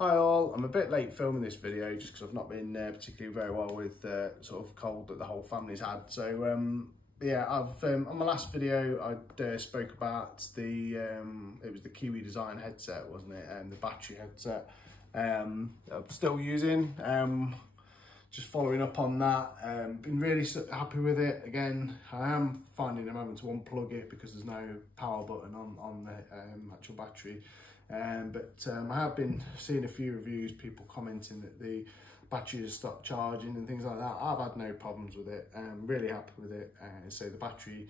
Hi all, I'm a bit late filming this video just because I've not been particularly very well with sort of cold that the whole family's had. So yeah, I've on my last video I spoke about the it was the Kiwi Design headset, wasn't it, and the battery headset I'm still using. Just following up on that, been really happy with it. Again, I am finding I'm having to unplug it because there's no power button on the actual battery. But I have been seeing a few reviews, people commenting that the battery has stopped charging and things like that. I've had no problems with it. I'm really happy with it. So the battery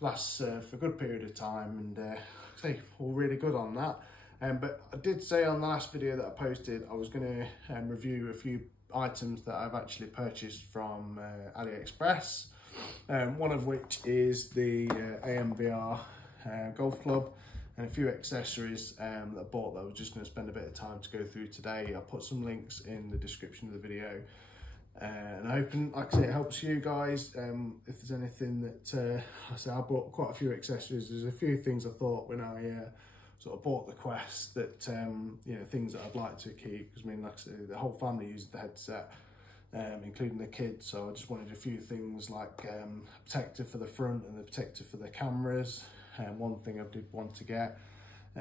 lasts for a good period of time, and say all really good on that. But I did say on the last video that I posted I was going to review a few items that I've actually purchased from AliExpress. One of which is the AMVR golf club, and a few accessories that I bought that I was just going to spend a bit of time to go through today. I'll put some links in the description of the video, and I hope, like I say, it helps you guys. If there's anything that I bought quite a few accessories. There's a few things I thought when I sort of bought the Quest that you know, things that I'd like to keep, because I mean, like I say, the whole family uses the headset, including the kids. So I just wanted a few things like protector for the front and the protector for the cameras. One thing I did want to get, as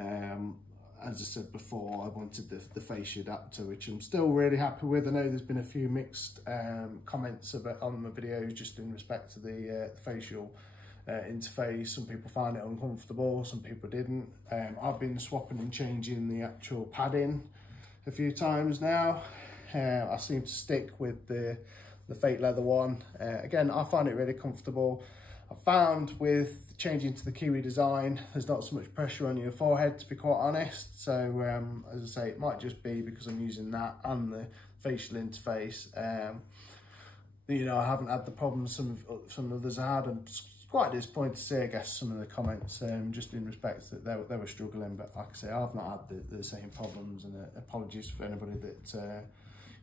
I said before, I wanted the face adapter, which I'm still really happy with. I know there's been a few mixed comments about on my videos just in respect to the facial interface. Some people found it uncomfortable, some people didn't. I've been swapping and changing the actual padding a few times now. I seem to stick with the fake leather one. Again, I find it really comfortable. I found with changing to the Kiwi Design, there's not so much pressure on your forehead, to be quite honest. So as I say, it might just be because I'm using that and the facial interface. You know, I haven't had the problems some others had. I'm quite disappointed to see, I guess, some of the comments just in respect that they were struggling. But like I say, I've not had the same problems, and apologies for anybody that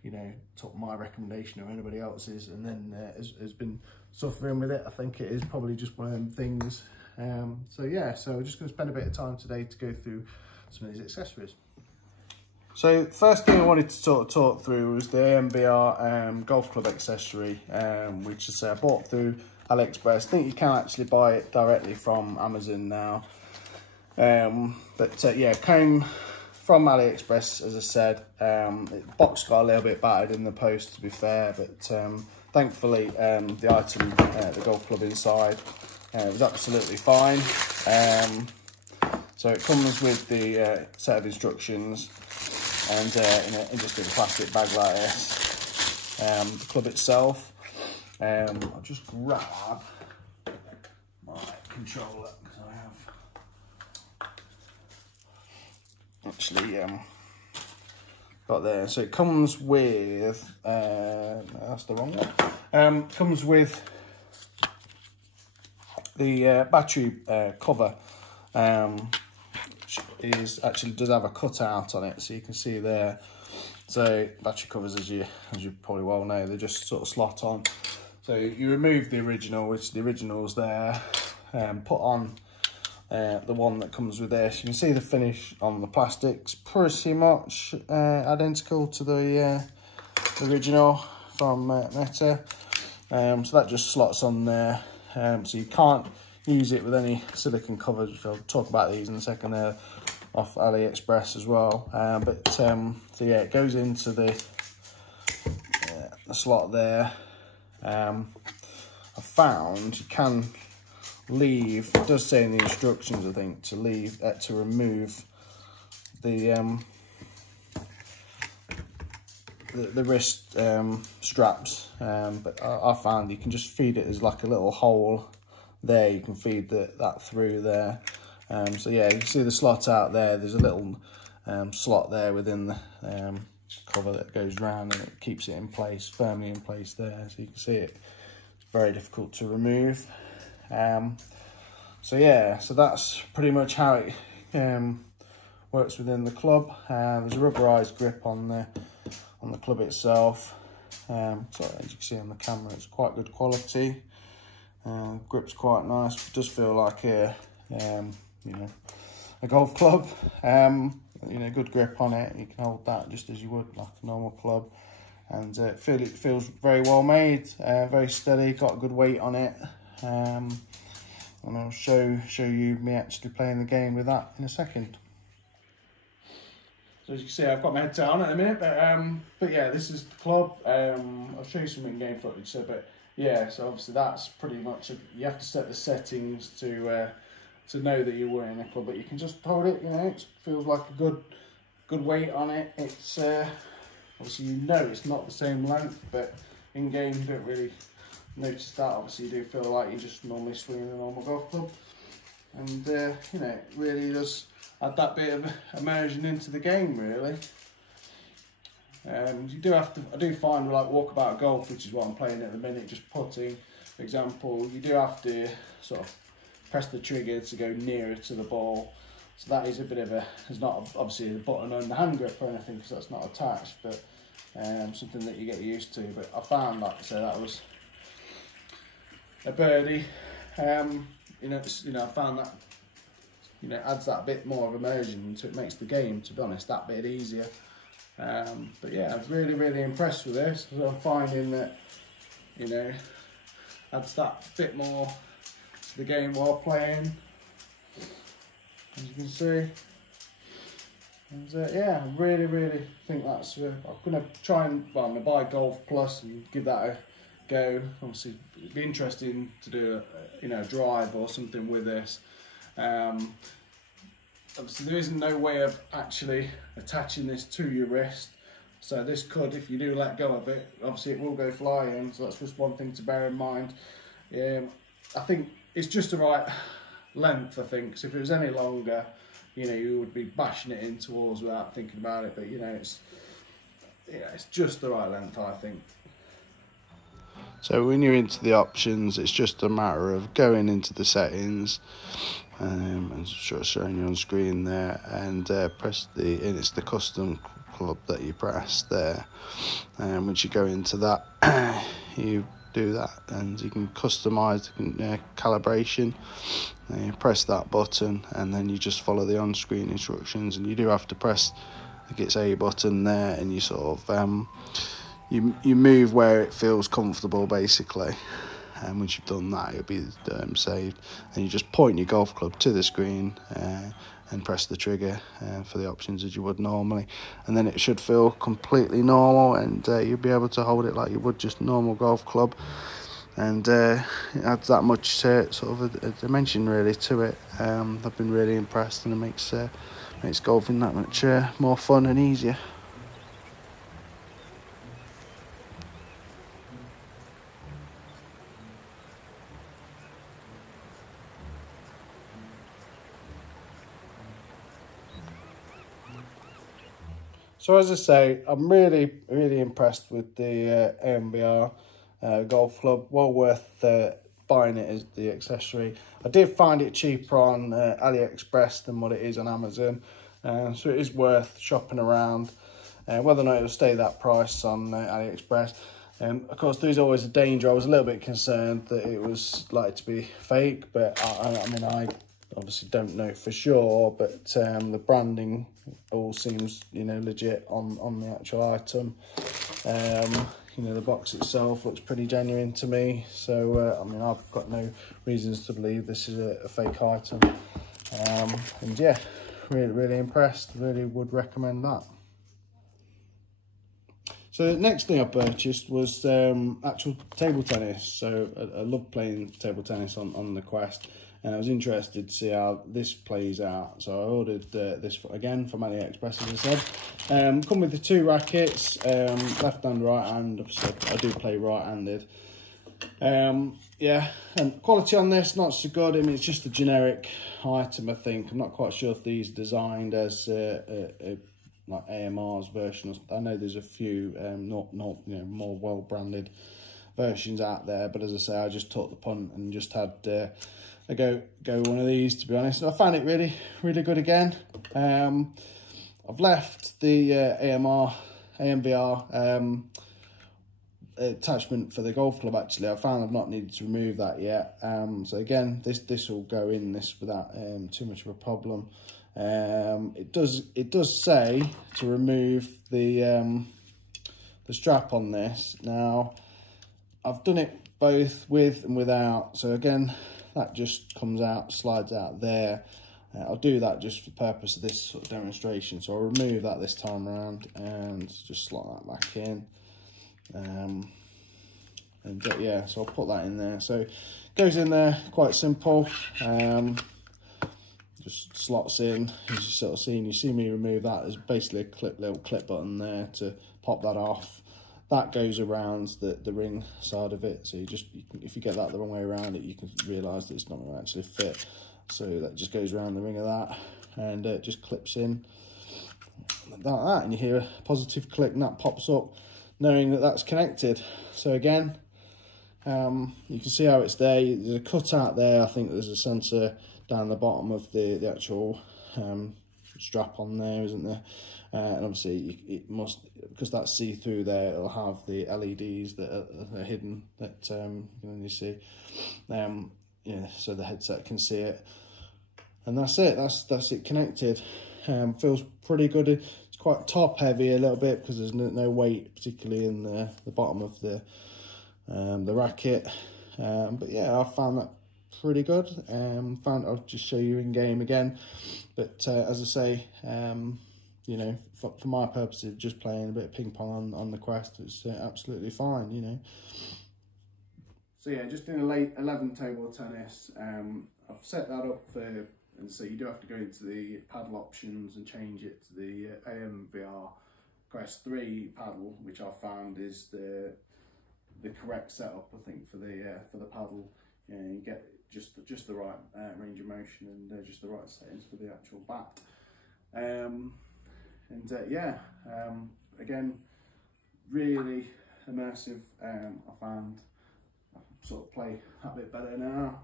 you know, took my recommendation or anybody else's and then has been suffering with it. I think it is probably just one of them things. So yeah, so we're just going to spend a bit of time today to go through some of these accessories. So first thing I wanted to sort of talk through was the AMVR golf club accessory, which is I bought through AliExpress. I think you can actually buy it directly from Amazon now. But yeah, came from AliExpress, as I said. The box got a little bit battered in the post, to be fair, but thankfully the item, the golf club inside, was absolutely fine. So it comes with the set of instructions, and just in a plastic bag like this. The club itself, I'll just grab my controller, because I have actually got there. So it comes with that's the wrong one. Comes with the battery cover, which is actually does have a cutout on it, so you can see there. So battery covers, as you probably well know, they just sort of slot on. So you remove the original, which the original's there, put on the one that comes with this. You can see the finish on the plastic's pretty much identical to the original from Meta. So that just slots on there. So you can't use it with any silicone covers, which I'll talk about these in a second. They're off AliExpress as well. So yeah, it goes into the slot there. I found you can leave, it does say in the instructions, I think, to leave to remove the wrist straps, but I found you can just feed it as like a little hole there. You can feed that through there. So yeah, you can see the slot out there. There's a little slot there within the cover that goes round, and it keeps it in place, firmly in place there. So you can see it. It's very difficult to remove. So yeah, so that's pretty much how it works within the club. There's a rubberized grip on the club itself. So as you can see on the camera, it's quite good quality. Grip's quite nice. It does feel like a you know, a golf club. you know, good grip on it. You can hold that just as you would like a normal club, and it feels very well made, very steady, got a good weight on it. And I'll show you me actually playing the game with that in a second. So as you can see, I've got my head down at the minute, but yeah, this is the club. I'll show you some in-game footage. So, but yeah, so obviously that's pretty much you have to set the settings to know that you're wearing a club, but you can just hold it. You know, it feels like a good weight on it. It's obviously, you know, it's not the same length, but in-game you don't really notice that. Obviously, you do feel like you're just normally swinging a normal golf club, and you know, it really does add that bit of immersion into the game, really. You do have to, I do find, like walkabout golf, which is what I'm playing at the minute, just putting, for example, you do have to sort of press the trigger to go nearer to the ball. So that is a bit of a, there's not obviously a button on the hand grip or anything because that's not attached, but something that you get used to. But I found, like I said, that was a birdie. You know, I found that, you know, adds that bit more of immersion, so it makes the game, to be honest, that bit easier. But yeah, I'm really impressed with this, because I'm finding that, you know, adds that bit more to the game while playing, as you can see. And yeah, I really think that's, I'm going to try and, well, I'm going to buy Golf Plus and give that a go. Obviously, it'd be interesting to do a, you know, drive or something with this. Obviously, there isn't no way of actually attaching this to your wrist, so this could, if you do let go of it, obviously it will go flying, so that's just one thing to bear in mind. I think it's just the right length, I think, because if it was any longer, you know, you would be bashing it in towards without thinking about it, but you know, it's just the right length, I think. So when you're into the options, it's just a matter of going into the settings, and showing you on screen there, and press and it's the custom club that you press there. And once you go into that, you do that, and you can customize calibration. And you press that button, and then you just follow the on-screen instructions. And you do have to press, I think it's A button there, and you sort of you move where it feels comfortable, basically. And once you've done that, it'll be saved. And you just point your golf club to the screen and press the trigger for the options as you would normally. And then it should feel completely normal, and you'll be able to hold it like you would just a normal golf club. And it adds that much sort of a dimension really to it. I've been really impressed, and it makes golfing that much more fun and easier. So as I say, I'm really impressed with the AMVR golf club. Well worth buying it as the accessory. I did find it cheaper on AliExpress than what it is on Amazon, so it is worth shopping around. Whether or not it'll stay that price on AliExpress. Of course, there's always a danger. I was a little bit concerned that it was likely to be fake, but I mean, I obviously don't know for sure, but the branding all seems, you know, legit on the actual item. You know, the box itself looks pretty genuine to me, so I mean, I've got no reasons to believe this is a fake item. And yeah, really impressed. Really would recommend that. So the next thing I purchased was actual table tennis. So I love playing table tennis on the Quest, and I was interested to see how this plays out. So I ordered this again from AliExpress, as I said. Come with the two rackets, left hand, right hand. Obviously, I do play right-handed. Yeah, and quality on this, not so good. I mean, it's just a generic item, I think. I'm not quite sure if these designed as like AMR's version. I know there's a few not you know, more well branded versions out there, but as I say, I just took the punt and just had a go one of these, to be honest. And I found it really good again. I've left the AMVR attachment for the golf club. Actually, I found I've not needed to remove that yet. So again, this will go in this without too much of a problem. It does say to remove the strap on this. Now, I've done it both with and without. So again, that just comes out, slides out there. I'll do that just for the purpose of this sort of demonstration. So I'll remove that this time around and just slot that back in. Yeah, so I'll put that in there. So it goes in there, quite simple. Just slots in, as you sort of see me remove that. There's basically a little clip button there to pop that off. That goes around the ring side of it. So if you get that the wrong way around it, you can realise that it's not going to actually fit. So that just goes around the ring of that, and it just clips in like that, and you hear a positive click, and that pops up, knowing that that's connected. So again, you can see how it's there. There's a cutout there. I think there's a sensor down the bottom of the actual strap on there, isn't there? And obviously it must, because that's see-through there, it'll have the LEDs that are hidden that you can only see. Yeah, so the headset can see it, and that's it. That's it connected. Feels pretty good. It's quite top heavy a little bit because there's no weight particularly in the bottom of the racket. But yeah, I found that pretty good. I'll just show you in game again. But as I say, you know, for my purposes, just playing a bit of ping pong on the Quest, it's absolutely fine, you know. So yeah, just in a late 11 table tennis, I've set that up for, and so you do have to go into the paddle options and change it to the AMVR Quest 3 paddle, which I found is the correct setup, I think, for the paddle. You know, you get just the right range of motion and just the right settings for the actual bat. Again, really immersive. I found I sort of play that bit better now.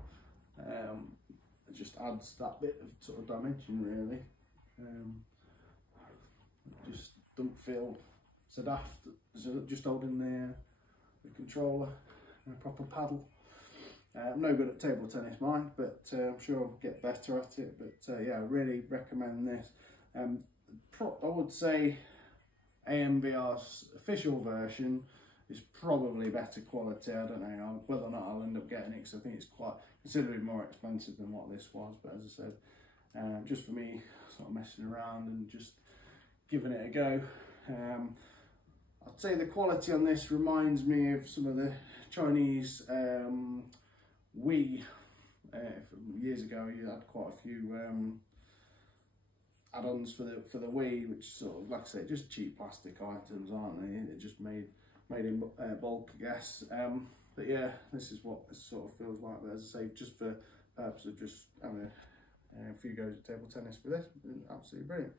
It just adds that bit of sort of dimension, really. Just don't feel so daft just holding the controller and a proper paddle. I'm no good at table tennis, mind, but I'm sure I'll get better at it. But yeah, I really recommend this. I would say AMVR's official version is probably better quality. I don't know whether or not I'll end up getting it, because I think it's quite considerably more expensive than what this was. But as I said, just for me, sort of messing around and just giving it a go. I'd say the quality on this reminds me of some of the Chinese Wii. Years ago, you had quite a few add-ons for the Wii, which sort of, like I say, just cheap plastic items, aren't they? They're just made in bulk, I guess. But yeah, this is what this sort of feels like. But as I say, just for purpose of just having a few goes at table tennis with this, absolutely brilliant.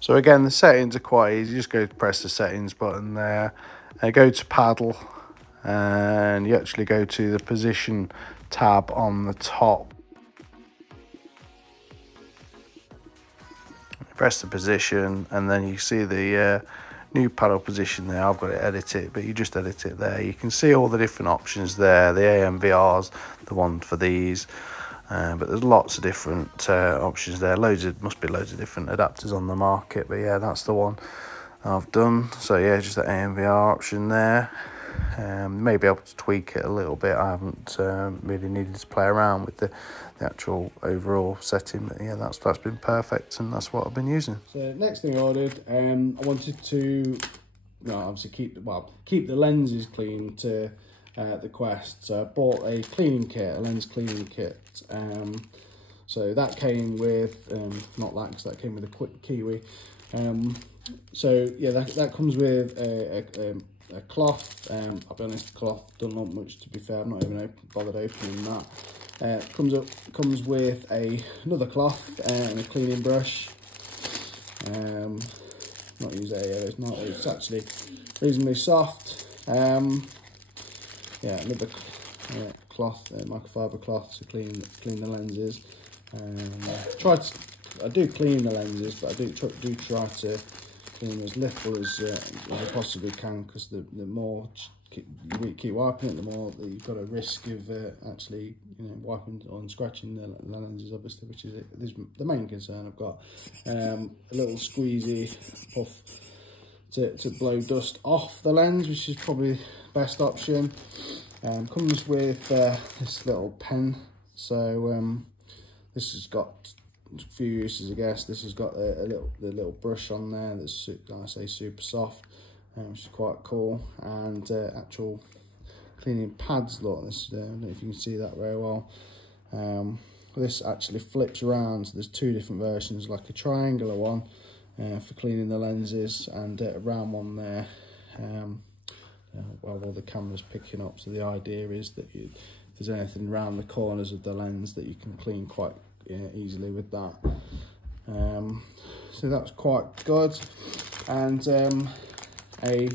So again, the settings are quite easy. Just go to press the settings button there, and go to paddle, and you actually go to the position tab on the top. Press the position, and then you see the new paddle position there. I've got to edit it, but you just edit it there. You can see all the different options there. The AMVR's the one for these. But there's lots of different options there. Must be loads of different adapters on the market, but yeah, that's the one I've done. So yeah, just the AMVR option there. May be able to tweak it a little bit. I haven't really needed to play around with the actual overall setting, but yeah, that's been perfect, and that's what I've been using. So next thing I ordered, I wanted to, obviously keep the lenses clean to the Quest. So I bought a cleaning kit, a lens cleaning kit. So that came with, not that, because that came with a quick Kiwi. So yeah, that comes with a cloth. I'll be honest, the cloth doesn't look much, to be fair. I'm not even bothered opening that. Comes with another cloth and a cleaning brush. Not use that here. It's actually reasonably soft. Yeah, another cloth, microfiber cloth, to clean the lenses. I do clean the lenses, but I do try to clean as little as I possibly can, because the more you keep wiping it, the more that you've got a risk of actually, wiping on scratching the lenses, obviously, which is the main concern I've got. A little squeezy puff to blow dust off the lens, which is probably the best option. Comes with this little pen, so this has got a few uses, I guess. This has got the little brush on there that's, like I say, super soft, which is quite cool, and actual cleaning pads. Look, this, I don't know if you can see that very well. This actually flips around, so there's two different versions, like a triangular one for cleaning the lenses, and a round one there. Well, the camera's picking up, so the idea is that if there's anything around the corners of the lens, that you can clean quite easily with that. So that's quite good. And a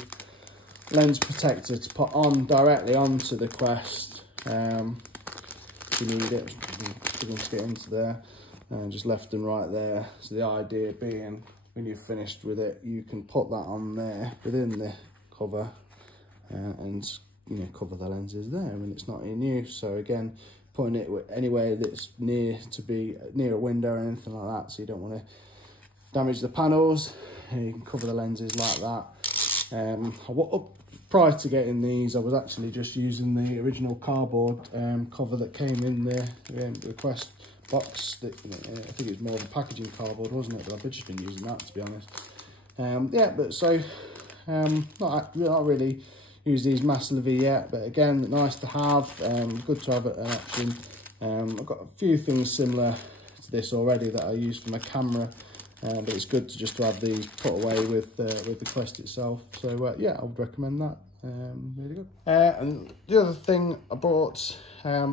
lens protector to put on directly onto the Quest if you need it. Struggling to get into there, and just left and right there. So the idea being, when you're finished with it, you can put that on there within the cover, and cover the lenses there when it's not in use. So again, putting it anywhere that's near a window or anything like that, so you don't want to damage the panels. You can cover the lenses like that. Prior to getting these, I was actually just using the original cardboard cover that came in the Quest box. I think it was more of a packaging cardboard, wasn't it? But I've just been using that, to be honest. Yeah, but so not really used these massively yet, but again, nice to have. Good to have an option. I've got a few things similar to this already that I use for my camera, but it's good to have these put away with the Quest itself. So yeah, I would recommend that. Really good. And the other thing I bought,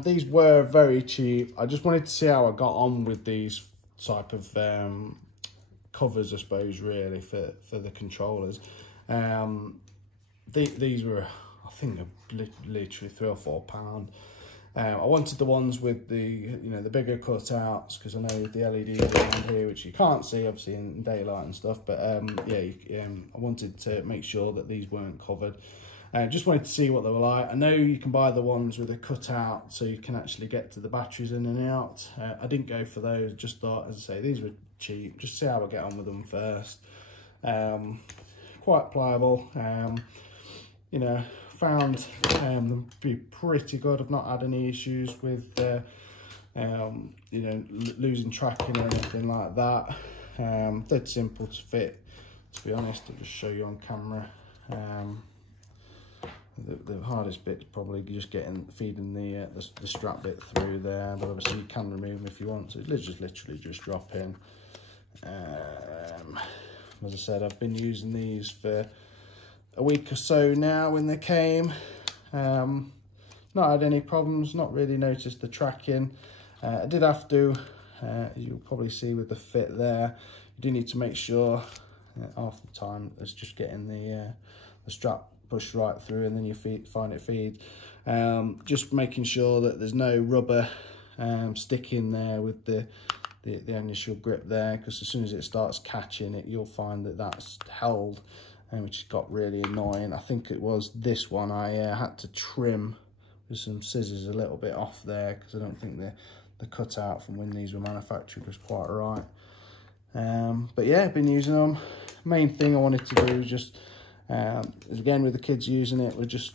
these were very cheap. I just wanted to see how I got on with these type of covers, I suppose, really, for the controllers. These were, I think, literally £3 or £4. I wanted the ones with the bigger cutouts, because I know with the LEDs around here, which you can't see obviously in daylight and stuff, but yeah, I wanted to make sure that these weren't covered. Just wanted to see what they were like. I know you can buy the ones with a cutout, so you can actually get to the batteries in and out. I didn't go for those. Just thought, as I say, these were cheap. Just see how I get on with them first. Quite pliable. Found them to be pretty good. I've not had any issues with losing tracking or anything like that. Dead simple to fit, to be honest. I'll just show you on camera. The hardest bit's probably just feeding the strap bit through there, but obviously you can remove them if you want to. It's just literally just drop in. As I said, I've been using these for a week or so now when they came. Not had any problems, not really noticed the tracking. I did have to, as you'll probably see with the fit there, you do need to make sure half the time it's just getting the strap pushed right through, and then you find it feeds. Just making sure that there's no rubber sticking there with the initial grip there, because as soon as it starts catching it, you'll find that that's held, which got really annoying. I think it was this one I had to trim with some scissors a little bit off there, because I don't think the cutout from when these were manufactured was quite right. But yeah, I've been using them. Main thing I wanted to do was just again, with the kids using it, we're just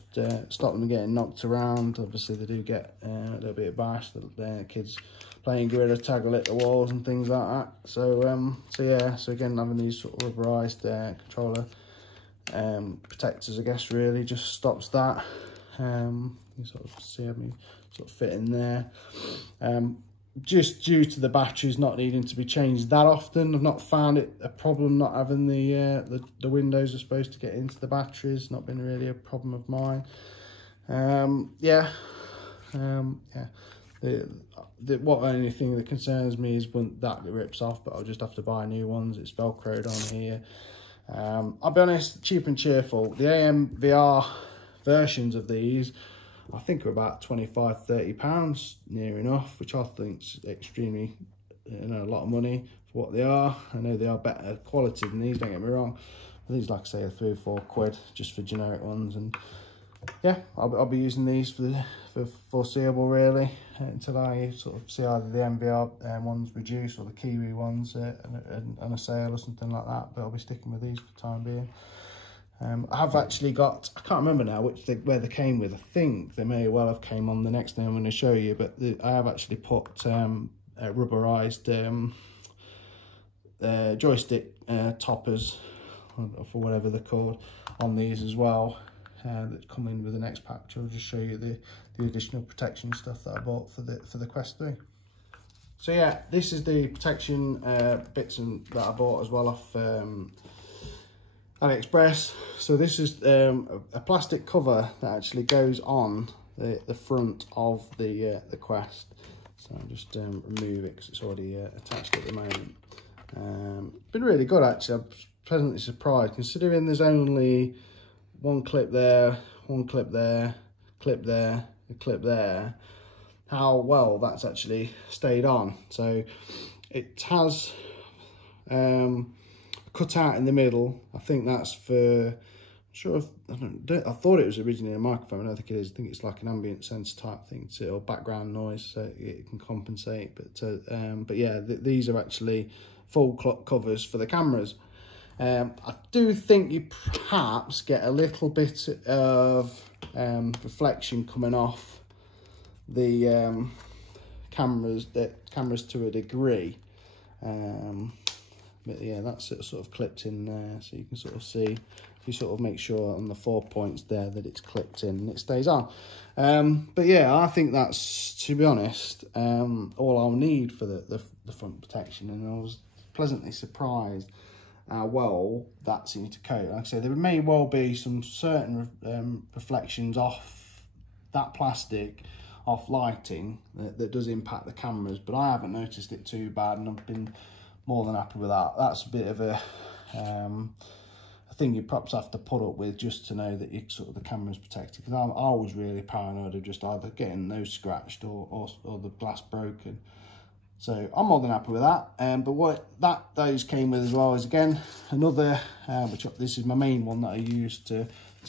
stop them getting knocked around. Obviously they do get a little bit bashed. The kids playing gorilla tag will hit the walls and things like that. So yeah, so again, having these sort of rubberized controller protectors, I guess, really just stops that. You sort of see me sort of fit in there. Just due to the batteries not needing to be changed that often, I've not found it a problem not having the windows are supposed to get into the batteries. Not been really a problem of mine. Yeah. The only thing that concerns me is when that rips off, but I'll just have to buy new ones. It's velcroed on here. I'll be honest, cheap and cheerful. The AMVR versions of these I think are about £25–30 near enough, which I think's extremely, a lot of money for what they are. I know they are better quality than these, don't get me wrong. These, like I say, are £3 or £4 just for generic ones, and yeah, I'll be using these for foreseeable really, until I sort of see either the AMVR ones reduce or the Kiwi ones on a sale or something like that. But I'll be sticking with these for the time being. I have actually got, I can't remember now where they came with. I think they may well have came on the next thing I'm going to show you, but I have actually put rubberized joystick toppers, for whatever they're called, on these as well, that come in with the next pack, which I'll just show you the additional protection stuff that I bought for the Quest 3. So yeah, this is the protection bits that I bought as well off AliExpress. So this is a plastic cover that actually goes on the front of the Quest. So I'll just remove it because it's already attached at the moment. Been really good actually. I'm pleasantly surprised considering there's only one clip there, one clip there, clip there, a clip there, how well that's actually stayed on. So it has cut out in the middle. I think that's for, I thought it was originally a microphone. I don't think it is. I think it's like an ambient sensor type thing, or background noise, so it can compensate. But yeah, these are actually full covers for the cameras. I do think you perhaps get a little bit of reflection coming off the cameras to a degree, but yeah, that's sort of clipped in there, so you can sort of see, if you sort of make sure on the 4 points there that it's clipped in and it stays on. But yeah, I think that's, to be honest, all I'll need for the front protection, and I was pleasantly surprised how well that seems to coat. Like I say, there may well be some certain reflections off that plastic, off lighting, that does impact the cameras, but I haven't noticed it too bad, and I've been more than happy with that. That's a bit of a thing you perhaps have to put up with just to know that the camera's protected, because I was really paranoid of just either getting those scratched or the glass broken. So I'm more than happy with that. But what those came with as well is, again, another, this is my main one that I use to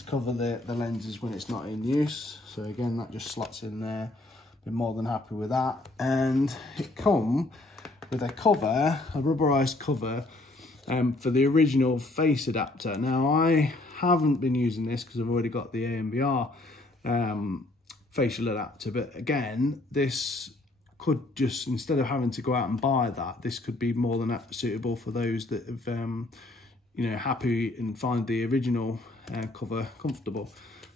cover the lenses when it's not in use. So again, that just slots in there. Been more than happy with that. And it come with a cover, a rubberized cover, for the original face adapter. Now, I haven't been using this because I've already got the AMVR facial adapter, but again, this could just, instead of having to go out and buy that, this could be more than suitable for those that have, you know, happy and find the original cover comfortable.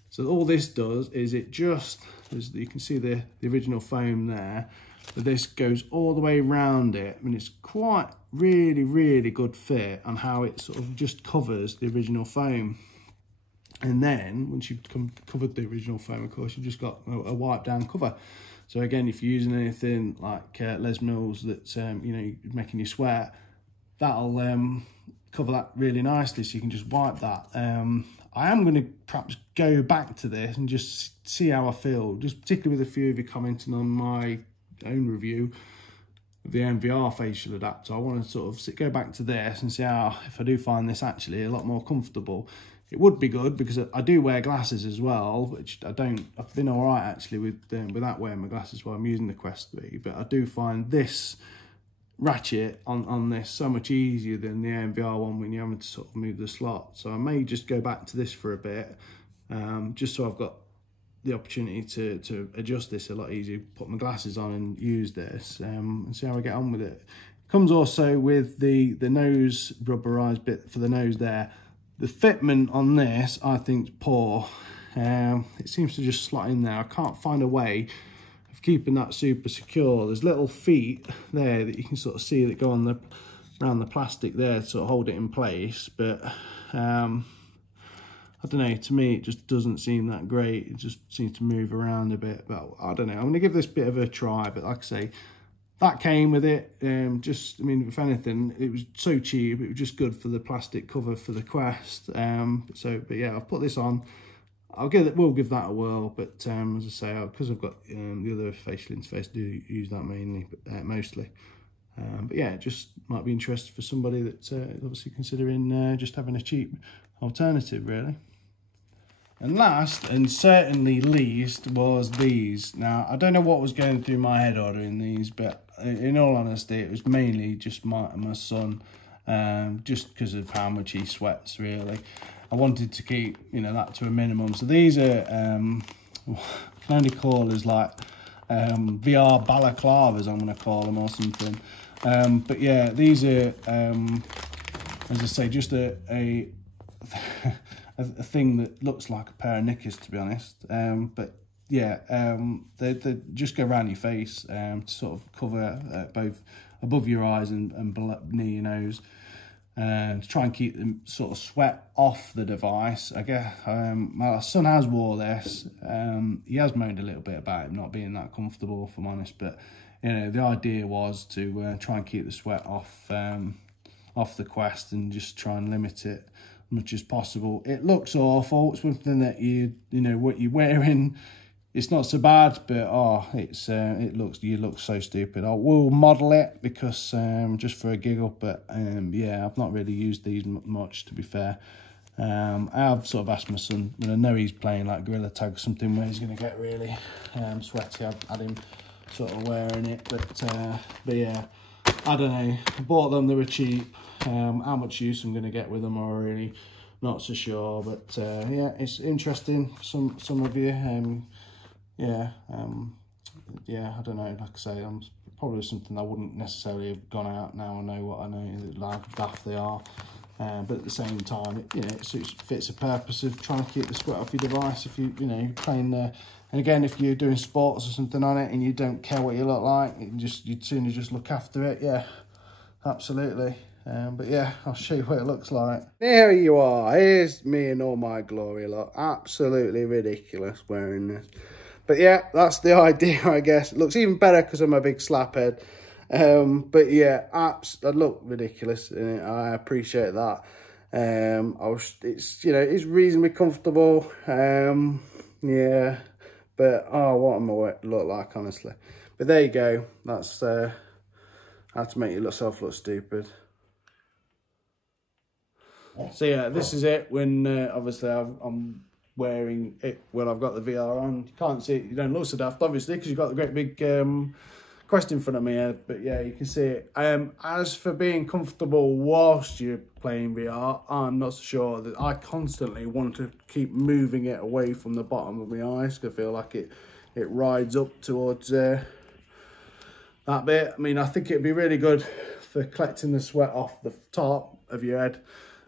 So all this does is it just, as you can see the original foam there, but this goes all the way around it. I mean, it's quite really good fit on how it sort of just covers the original foam. And then once you've covered the original foam, of course, you've just got a wipe down cover. So again, if you're using anything like Les Mills that's you know, making you sweat, that'll cover that really nicely, so you can just wipe that. I am going to perhaps go back to this and just see how I feel, just particularly with a few of you commenting on my own review of the AMVR facial adapter. I want to sort of go back to this and see how, if I do find this actually a lot more comfortable. It would be good because I do wear glasses as well, which I don't. I've been all right actually without wearing my glasses while I'm using the Quest 3, but I do find this ratchet on this so much easier than the AMVR one when you're having to sort of move the slot. So I may just go back to this for a bit, just so I've got the opportunity to adjust this a lot easier, put my glasses on and use this, and see how I get on with it. Comes also with the nose rubberized bit for the nose there. The fitment on this, I think, is poor. It seems to just slot in there. I can't find a way of keeping that super secure. There's little feet there that you can sort of see that go on around the plastic there to sort of hold it in place. But I don't know, to me it just doesn't seem that great. It just seems to move around a bit. But I don't know, I'm going to give this bit of a try. But like I say, that came with it. I mean, if anything, it was so cheap. It was just good for the plastic cover for the Quest. But yeah, I've put this on. we'll give that a whirl. But as I say, because I've got the other facial interface, I do use that mainly, mostly. But yeah, it just might be interesting for somebody that's obviously considering just having a cheap alternative, really. And last, and certainly least, was these. Now, I don't know what was going through my head ordering these, but in all honesty, it was mainly just my son, just because of how much he sweats, really. I wanted to keep, you know, that to a minimum. So these are, can only call as like VR balaclavas, I'm going to call them, or something. But yeah, these are, as I say, just a thing that looks like a pair of knickers, to be honest. But yeah, they just go around your face to sort of cover both above your eyes and near your nose, to try and keep the sort of sweat off the device. I guess my son has wore this. He has moaned a little bit about it not being that comfortable, if I'm honest, but you know, the idea was to try and keep the sweat off the Quest and just try and limit it as much as possible. It looks awful. It's something that you know what you're wearing. It's not so bad, but you look so stupid. I will model it because just for a giggle, but yeah, I've not really used these much, to be fair. I've sort of asked my son, when I know he's playing like Gorilla Tag or something where he's going to get really sweaty, I've had him sort of wearing it, but yeah, I don't know. I bought them, they were cheap. How much use I'm going to get with them, I'm really not so sure, but yeah, it's interesting for some of you. Yeah, I don't know, like I say, probably something I wouldn't necessarily have gone out now. I know what I know, how daft they are, but at the same time, it fits the purpose of trying to keep the sweat off your device if you know, playing and again, if you're doing sports or something on it and you don't care what you look like, you'd sooner just look after it. Yeah, absolutely. But yeah, I'll show you what it looks like. There you are. Here's me in all my glory. Look, absolutely ridiculous wearing this. But yeah, that's the idea, I guess. It looks even better because I'm a big slaphead. But yeah, I look ridiculous in it. I appreciate that. It's, you know, it's reasonably comfortable. Yeah, but oh, what am I look like, honestly? But there you go. That's how to make yourself look stupid. So yeah, this is it when obviously I'm wearing it when I've got the VR on. You can't see it, you don't look so daft, obviously, because you've got the great big Quest in front of me here, but yeah, you can see it. As for being comfortable whilst you're playing VR, I'm not so sure. That I constantly want to keep moving it away from the bottom of my eyes, because I feel like it rides up towards that bit. I mean, I think it'd be really good for collecting the sweat off the top of your head,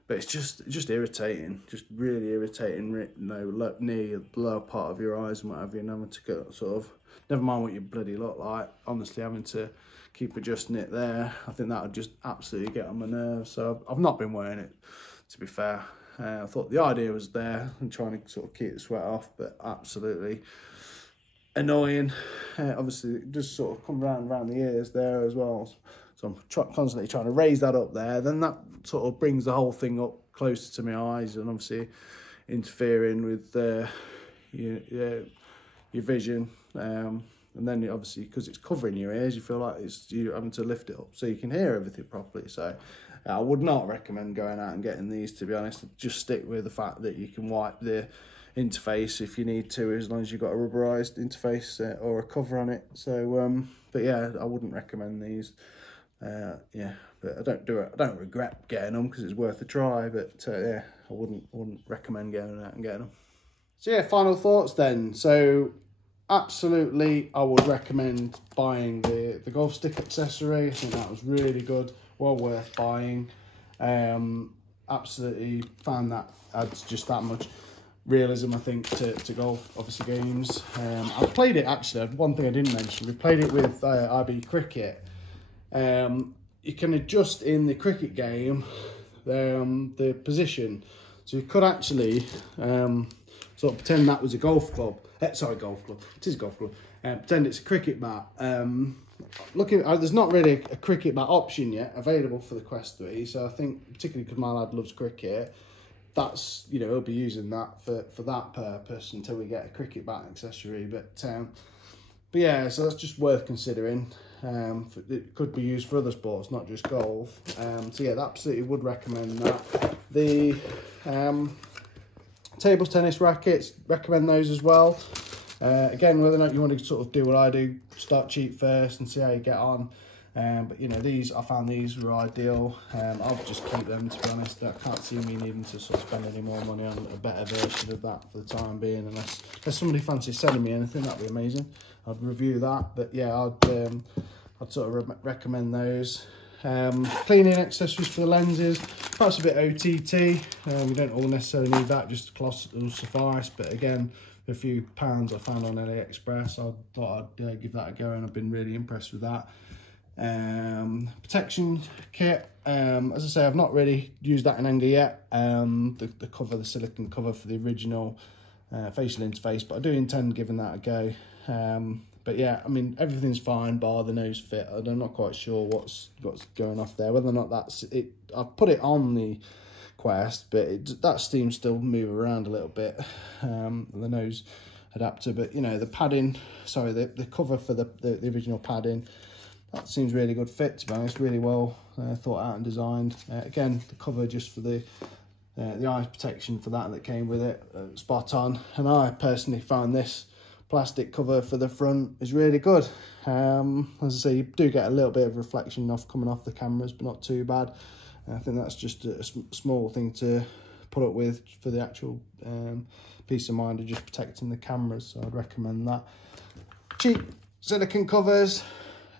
but it's just irritating, just really irritating, you know, near the lower part of your eyes and whatever, and having to go sort of, never mind what you bloody look like, honestly, having to keep adjusting it there. I think that would just absolutely get on my nerves. So I've not been wearing it, to be fair. I thought the idea was there and trying to sort of keep the sweat off, but absolutely annoying. Obviously, it just sort of come around the ears there as well. So I'm constantly trying to raise that up there. Then that sort of brings the whole thing up closer to my eyes and obviously interfering with your vision. And then obviously, because it's covering your ears, you feel like you're having to lift it up so you can hear everything properly. So I would not recommend going out and getting these, to be honest. Just stick with the fact that you can wipe the interface if you need to, as long as you've got a rubberized interface or a cover on it. So but yeah, I wouldn't recommend these. Yeah, but I don't regret getting them because it's worth a try, but yeah, I wouldn't recommend going out and getting them. So yeah, final thoughts then. So absolutely, I would recommend buying the golf stick accessory. I think that was really good, well worth buying. Absolutely found that adds just that much realism, I think, to golf, obviously, games. I've played it, actually, one thing I didn't mention, we played it with IB Cricket. You can adjust in the cricket game the position, so you could actually sort of pretend that was a golf club. Sorry, golf club. It is a golf club. Pretend it's a cricket bat. There's not really a cricket bat option yet available for the Quest 3, so I think, particularly because my lad loves cricket, that's, you know, we'll be using that for that purpose until we get a cricket bat accessory. But yeah, so that's just worth considering. It could be used for other sports, not just golf. So yeah, absolutely would recommend that. The table tennis rackets, recommend those as well. Again, whether or not you want to sort of do what I do, start cheap first and see how you get on. But you know, I found these were ideal. I'll just keep them, to be honest. I can't see me needing to sort of spend any more money on a better version of that for the time being, unless somebody fancies selling me anything. That'd be amazing. I'd review that. But yeah, I'd sort of recommend those. Cleaning accessories for the lenses, perhaps a bit OTT. We don't all necessarily need that, just a cloth will suffice. But again, a few pounds I found on AliExpress, I thought I'd give that a go, and I've been really impressed with that. Protection kit, as I say, I've not really used that in anger yet. The cover, the silicone cover for the original facial interface, but I do intend giving that a go. But yeah, I mean, everything's fine bar the nose fit. I'm not quite sure what's going off there, whether or not that's it. I've put it on the Quest, but that seems still move around a little bit, the nose adapter. But you know, the padding, sorry, the cover for the original padding, that seems really good fit, to be honest. Really well thought out and designed. Again, the cover just for the eye protection for that came with it, spot on. And I personally found this plastic cover for the front is really good. As I say, you do get a little bit of reflection coming off the cameras, but not too bad. I think that's just a small thing to put up with for the actual peace of mind of just protecting the cameras. So I'd recommend that. Cheap silicone covers.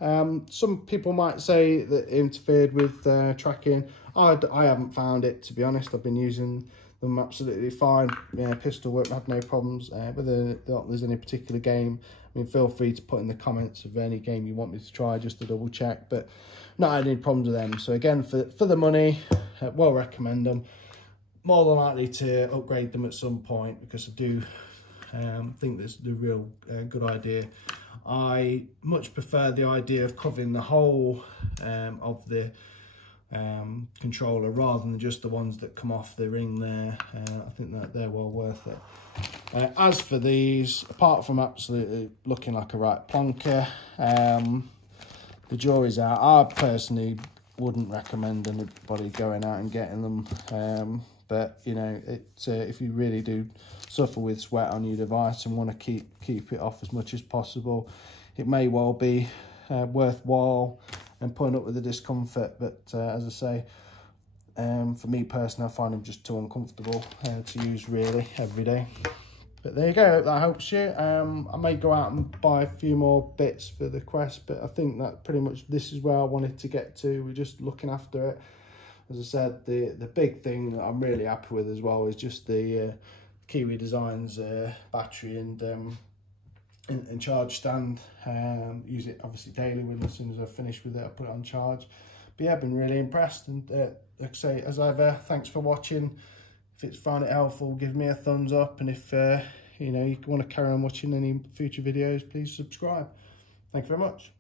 Some people might say that it interfered with tracking. I haven't found it, to be honest. I've been using them absolutely fine. Yeah, pistol whip, had no problems. Whether there's any particular game, I mean, feel free to put in the comments of any game you want me to try, just to double check. But not had any problems with them. So again, for the money, well recommend them. More than likely to upgrade them at some point, because I do think that's the real good idea. I much prefer the idea of covering the whole of the controller rather than just the ones that come off the ring there. I think that they're well worth it. As for these, apart from absolutely looking like a right plonker, the jury's out. I personally wouldn't recommend anybody going out and getting them. But you know, if you really do suffer with sweat on your device and want to keep it off as much as possible, it may well be worthwhile and putting up with the discomfort. But as I say, for me personally, I find them just too uncomfortable to use really every day. But there you go, that helps you. I may go out and buy a few more bits for the Quest, but I think that pretty much this is where I wanted to get to. We're just looking after it. As I said, the big thing that I'm really happy with as well is just the Kiwi Designs battery and charge stand. Use it obviously daily. As soon as I finish with it, I put it on charge. But yeah, I've been really impressed. And like I say, as ever, thanks for watching. If it's found it helpful, give me a thumbs up. And if you know, you want to carry on watching any future videos, please subscribe. Thank you very much.